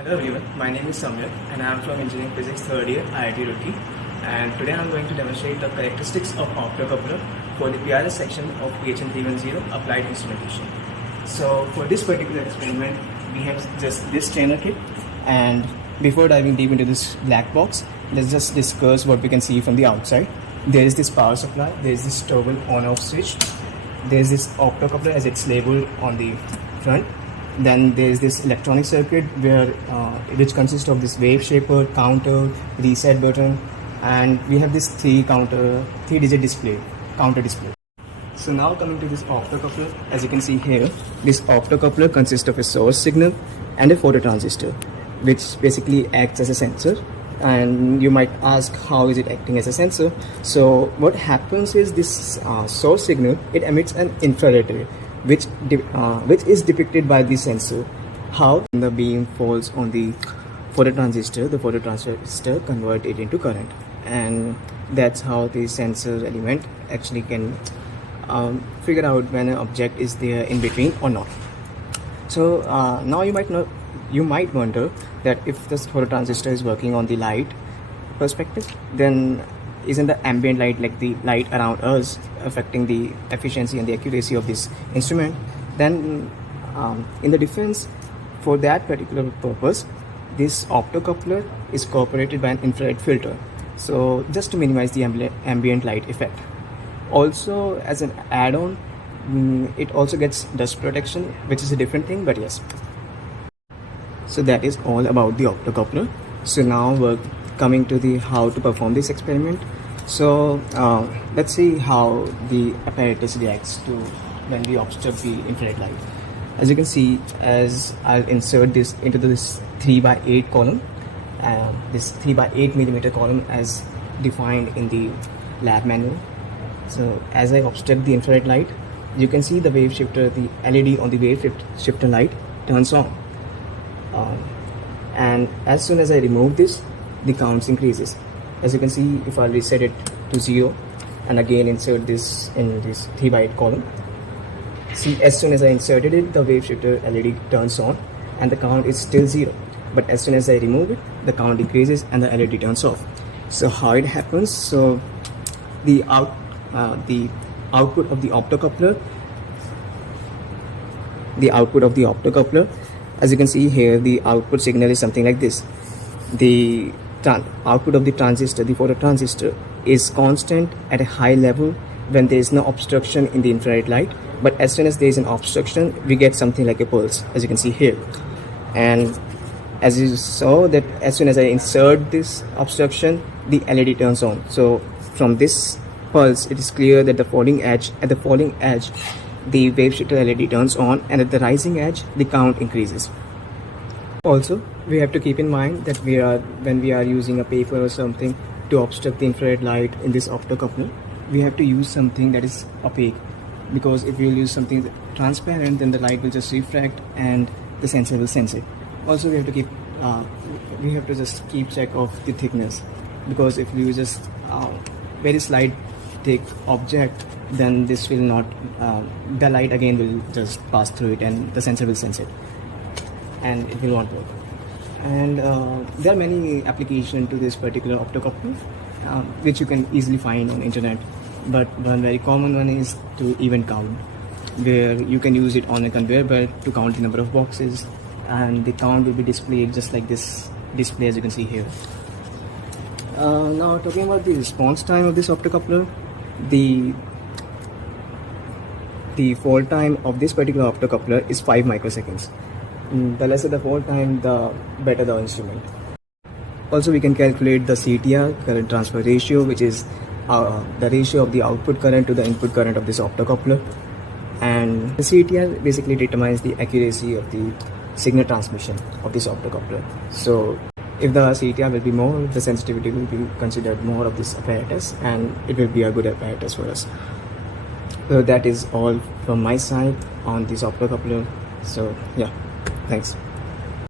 Hello everyone, my name is Samyak and I am from Engineering Physics 3rd year IIT Roorkee, and today I am going to demonstrate the characteristics of optocoupler for the PRS section of PHN 310 applied instrumentation. So for this particular experiment we have just this trainer kit, and before diving deep into this black box, let's just discuss what we can see from the outside. There is this power supply, there is this toggle on off switch, there is this optocoupler as it's labeled on the front. Then there is this electronic circuit which consists of this wave shaper, counter, reset button, and we have this three digit counter display. So now coming to this optocoupler, as you can see here, this optocoupler consists of a source signal and a phototransistor, which basically acts as a sensor. And you might ask, how is it acting as a sensor? So what happens is this source signal, it emits an infrared ray, which is depicted by the sensor. How the beam falls on the phototransistor convert it into current, and that's how the sensor element actually can figure out when an object is there in between or not. So now you might wonder that if this phototransistor is working on the light perspective, then isn't the ambient light, like the light around us, affecting the efficiency and the accuracy of this instrument? Then in the defense, for that particular purpose, this optocoupler is cooperated by an infrared filter, so just to minimize the ambient light effect. Also, as an add-on, it also gets dust protection, which is a different thing, but yes. So that is all about the optocoupler. So now we're coming to the how to perform this experiment. So let's see how the apparatus reacts to when we obstruct the infrared light. As you can see, as I'll insert this into this 3x8 column, this 3x8 millimeter column as defined in the lab manual. So as I obstruct the infrared light, you can see the wave shifter, the LED on the wave shifter light turns on. And as soon as I remove this, the counts increases. As you can see, if I reset it to 0 and again insert this in this 3x8 column, see, as soon as I inserted it, the wave shifter LED turns on and the count is still 0. But as soon as I remove it, the count increases and the LED turns off. So how it happens? So the output of the optocoupler, as you can see here, the output signal is something like this. The output of the transistor, the phototransistor, is constant at a high level when there is no obstruction in the infrared light, but as soon as there is an obstruction, we get something like a pulse, as you can see here. And as you saw, that as soon as I insert this obstruction, the LED turns on. So from this pulse, it is clear that at the falling edge, the wave shifter LED turns on, and at the rising edge, the count increases. Also, we have to keep in mind that when we are using a paper or something to obstruct the infrared light in this optocoupler, we have to use something that is opaque, because if we use something transparent, then the light will just refract and the sensor will sense it. Also, we have to just keep check of the thickness, because if we use just very slight thick object, then this will not, the light again will just pass through it and the sensor will sense it, and it will not work. And there are many applications to this particular optocoupler, which you can easily find on internet, but one very common one is to even count, where you can use it on a conveyor belt to count the number of boxes, and the count will be displayed just like this display, as you can see here. Now talking about the response time of this optocoupler, the fall time of this particular optocoupler is 5 microseconds. The lesser the fall time, the better the instrument. Also, we can calculate the CTR, current transfer ratio, which is the ratio of the output current to the input current of this optocoupler. And the CTR basically determines the accuracy of the signal transmission of this optocoupler. So if the CTR will be more, the sensitivity will be considered more of this apparatus, and it will be a good apparatus for us. So that is all from my side on this optocoupler. So yeah, thanks.